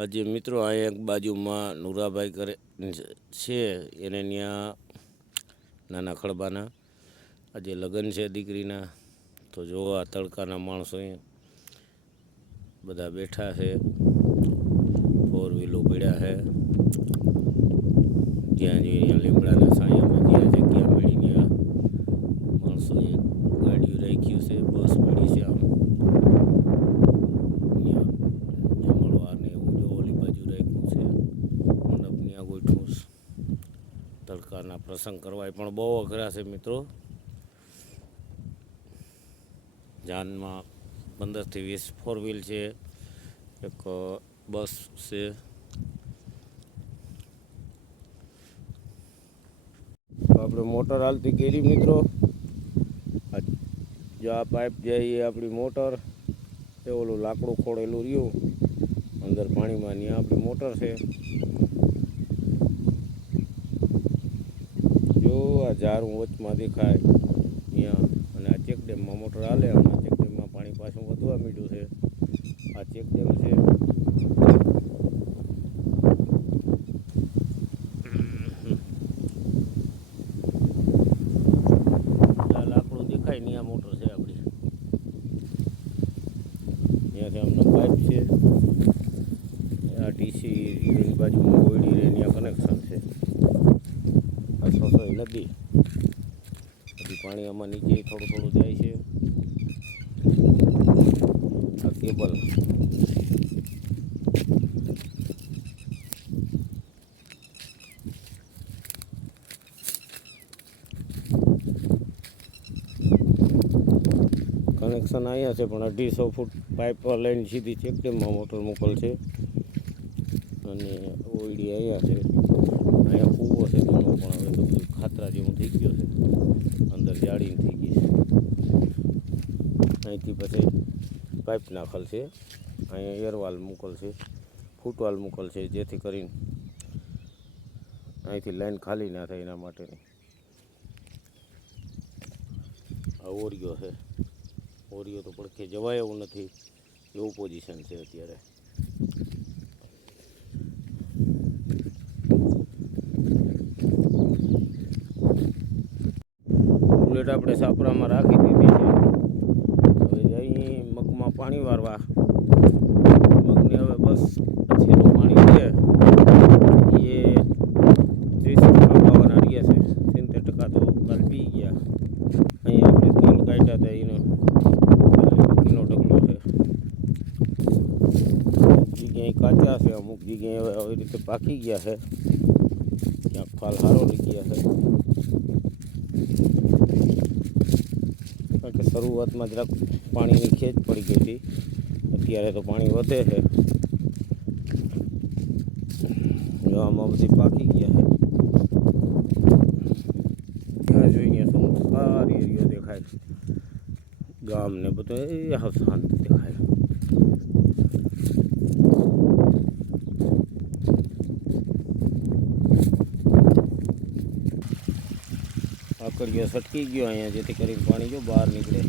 આજે મિત્રો અહીંયા એક બાજુમાં નુરાભાઈ કરે છે એને ત્યાં નાના ખડબાના આજે લગ્ન છે દીકરીના. તો જોવા તડકાના માણસો બધા બેઠા છે, ફોર વ્હીલો પડ્યા છે, જ્યાં જોઈએ લીમડાના છાયામાં જ્યાં જગ્યા મળી ત્યાં માણસોએ ગાડીઓ રાખ્યું છે, બસ પડી છે. આમ જમણવારને એવું જો ઓલી બાજુ રાખ્યું છે, મંડપ ત્યાં ગોઠવું છે. તડકાના પ્રસંગ કરવાય પણ બહુ અઘરા છે મિત્રો. જાનમાં 15 થી 20 ફોર વ્હીલ છે, એક બસ છે. આપણે મોટર હાલતી કરી મિત્રો. જો આ પાઇપ જાય એ આપણી મોટર, એ ઓલું લાકડું ખોડેલું રહ્યું અંદર પાણીમાં, ત્યાં આપણી મોટર છે. જો આ ઝારું વચમાં દેખાય ત્યાં, અને આ ચેકડેમમાં મોટર હાલે. હમણાં ચેકડેમમાં પાણી પાછું વધવા માંડ્યું છે. આ ચેકડેમ છે. લાકડું દેખાય ત્યાં મોટર છે આપણી. ત્યાંથી અમને પાઇપ છે. આ ટીસી એની બાજુમાં ઓયડી રહે ત્યાં કનેક્શન છે. આ સોસોઈ નદી, હજી પાણી આમાં નીચે થોડું થોડું જાય છે. આ કેબલ કનેક્શન અહીંયા છે, પણ 250 ફૂટ પાઇપ લાઈન સીધી ચેકડેમમાં મોટર મોકલ છે. અને ઓયડી અહીંયા છે. અહીંયા કૂવો છે તેનો, પણ હવે તો બધું ખાતરા જેવું થઈ ગયું છે, અંદર જાળીને થઈ ગઈ છે. અહીંથી પછી પાઇપ નાખેલ છે. અહીંયા એરવાલ મૂકેલ છે, ફૂટવાલ મૂકેલ છે, જેથી કરીને અહીંથી લાઈન ખાલી ના થાય એના માટેની. આ ઓરિયો છે. ઓરિયો તો પડખે જવાય એવું નથી, એવું પોઝિશન છે અત્યારે. બુલેટ આપણે સાપરામાં રાખી દીધી છે. હવે જઈ મગમાં પાણી વારવા. મગને હવે બસ છેલ્લું પાણી છે એ 30% વાવવાના રહ્યા છે. 70% તો કાલ પી ગયા. અહીંયા આપણે તેલ કાઢ્યા હતા એનો કિલો ઢગલો છે. અમુક જગ્યાએ કાચા છે, અમુક જગ્યાએ હવે આવી રીતે પાકી ગયા છે, ક્યાંક ફાલ સારો લઈ ગયા છે. કારણ કે શરૂઆતમાં જરાક પાણીની ખેંચ પડી ગઈ હતી, અત્યારે તો પાણી વધે છે. આમાં બધી પાકી ગયા છે. ત્યાં જોઈએ શું સારી એરિયો દેખાય, ગામ ને બધું એ હાવ શાંત દેખાય. આકડીઓ સટકી ગયો અહીંયા, જેથી કરીને પાણી જો બહાર નીકળે.